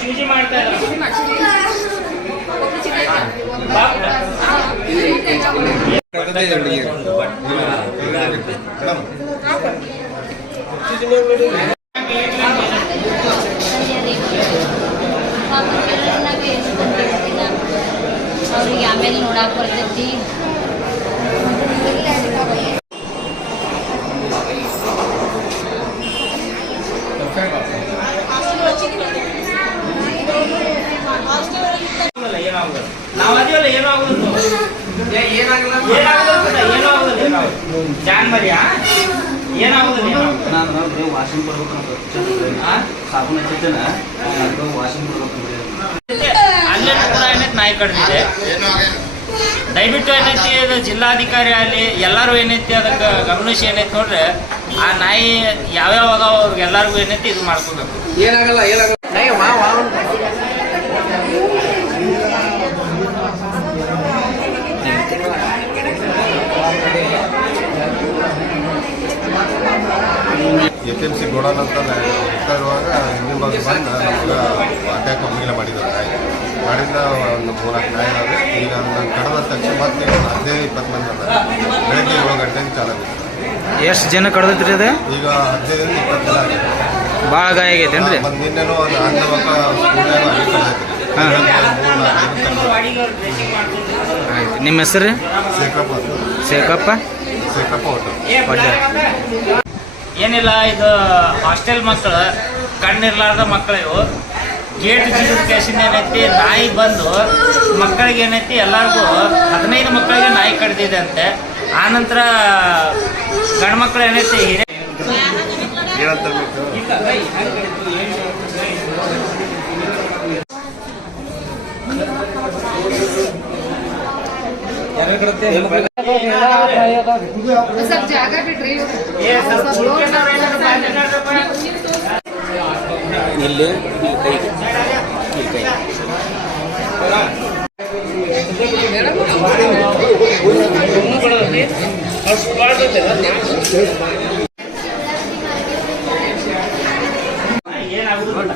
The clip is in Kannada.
ಚೂಜಿ ಮಾಡ್ತಾ ಅವ್ರಿಗೆ ಆಮೇಲೆ ನೋಡಾಕ್ ಬರ್ತೈತಿ ಏನಾಗುದು ನಾವು ಅದೇವಲ್ಲ ಏನೂ ಆಗುದು. ಏನಾಗುದಿಲ್ಲ ಏನೂ ಆಗುದಿಲ್ಲ ಏನೂ ಆಗುದಿಲ್ಲ ಜಾನ್ ಮರಿಯಾ ಏನಾಗುತ್ತೆ ಏನಾಗುದಿಲ್ಲ ನಾನು ನೋಡ್ರಿ ವಾಷಿಂಗ್ ಬರ್ಬೇಕು ಆ? ಸಾಬೂನ್ ಹಚ್ಚಿದ್ದೇನೆ ವಾಷಿಂಗ್ ಬರ್ಬೇಕು ಅಲ್ಲೇನೂ ಕೂಡ ಏನೈತಿ ನಾಯಿ ಕಡ್ದಿದೆ. ದಯವಿಟ್ಟು ಏನೈತಿ ಅದು ಜಿಲ್ಲಾಧಿಕಾರಿ ಆಗಲಿ ಎಲ್ಲರೂ ಏನೈತಿ ಅದಕ್ಕೆ ಗಮನಿಸಿ ಏನೈತಿ ನೋಡ್ರಿ. ಆ ನಾಯಿ ಯಾವ್ಯಾವ ಅದಾವ ಅವ್ರಿಗೆಲ್ಲರಿಗೂ ಏನೈತಿ ಇದು ಮಾಡ್ಕೋಬೇಕು. ಏನಾಗಲ್ಲ ಏನಾಗಲ್ಲ ನಾಯಿ ಮಾವ A P M C godown ಅಂತ ಹೋಗ್ತಾ ಇರುವಾಗ ಹಿಂದಿನ ಭಾಗ ಬಂದು ನಮ್ಗೆ ಅಟ್ಯಾಕ್ ಮೇಲೆ ಮಾಡಿದ್ದಾರೆ. ನಾಯಿ ಮಾಡಿದ ಒಂದು ಮೂರ್ನಾಲ್ಕು ನಾಯಿ ಆದರೆ ಈಗ ನಾನು ಕಡದ ತಕ್ಷಣ ಮತ್ತೆ ಹದಿನೈದು ಇಪ್ಪತ್ತು ಮಂದಿ ಅದಾರೆ ಬೆಳಗ್ಗೆ ಏಳು ಗಂಟೆಗೆ ಚಾಲನೆ. ಎಷ್ಟು ಜನ ಕಡ್ದೈತ್ರಿ ಅದೇ ಈಗ ಹದಿನೈದರಿಂದ ಇಪ್ಪತ್ತು ಜನ ಆಗಿದೆ. ಭಾಳ ಗಾಯ ಆಗೈತೆ ಒಂದು ನಿನ್ನೆನೂ ಒಂದು ಸ್ಕೂಲ್ನಾಗ ಅಲ್ಲಿ ಜನ ಆಯ್ತು. ನಿಮ್ಮ ಹೆಸರು? ಶೇಖಪ್ಪ ಶೇಖಪ್ಪ ಶೇಖಪ್ಪ ಹೋಟೆಲ್. ಏನಿಲ್ಲ, ಇದು ಹಾಸ್ಟೆಲ್ ಮಕ್ಕಳು, ಕಣ್ಣಿರ್ಲಾರ್ದ ಮಕ್ಕಳು ಇವು. ಗೇಟ್ ಕೇಸಿಂದ ಏನೈತಿ, ನಾಯಿ ಬಂದು ಮಕ್ಕಳಿಗೆ ಏನೈತಿ, ಎಲ್ಲರಿಗೂ ಹದಿನೈದು ಮಕ್ಕಳಿಗೆ ನಾಯಿ ಕಡ್ದಿದೆ ಅಂತೆ. ಆನಂತರ ಗಂಡು ಮಕ್ಕಳು ಏನೈತಿ ಹಿರೇ ಏನಂತ ಬೇಕು ಸ್ವಲ್ಪ ಜಾಗ ಬಿಡ್ರಿ ಏ, ಸ್ವಲ್ಪ ಹುಡ್ಕ್ಯಾಡ್ರಿ, ಏನಾದ್ರು ಮಾತಾಡ್ರಪ್ಪ. ಇಲ್ಲಿ ಕೈ ಇಲ್ಲಿ ಕೈ ಏನಾಗುದಿಲ್ಲ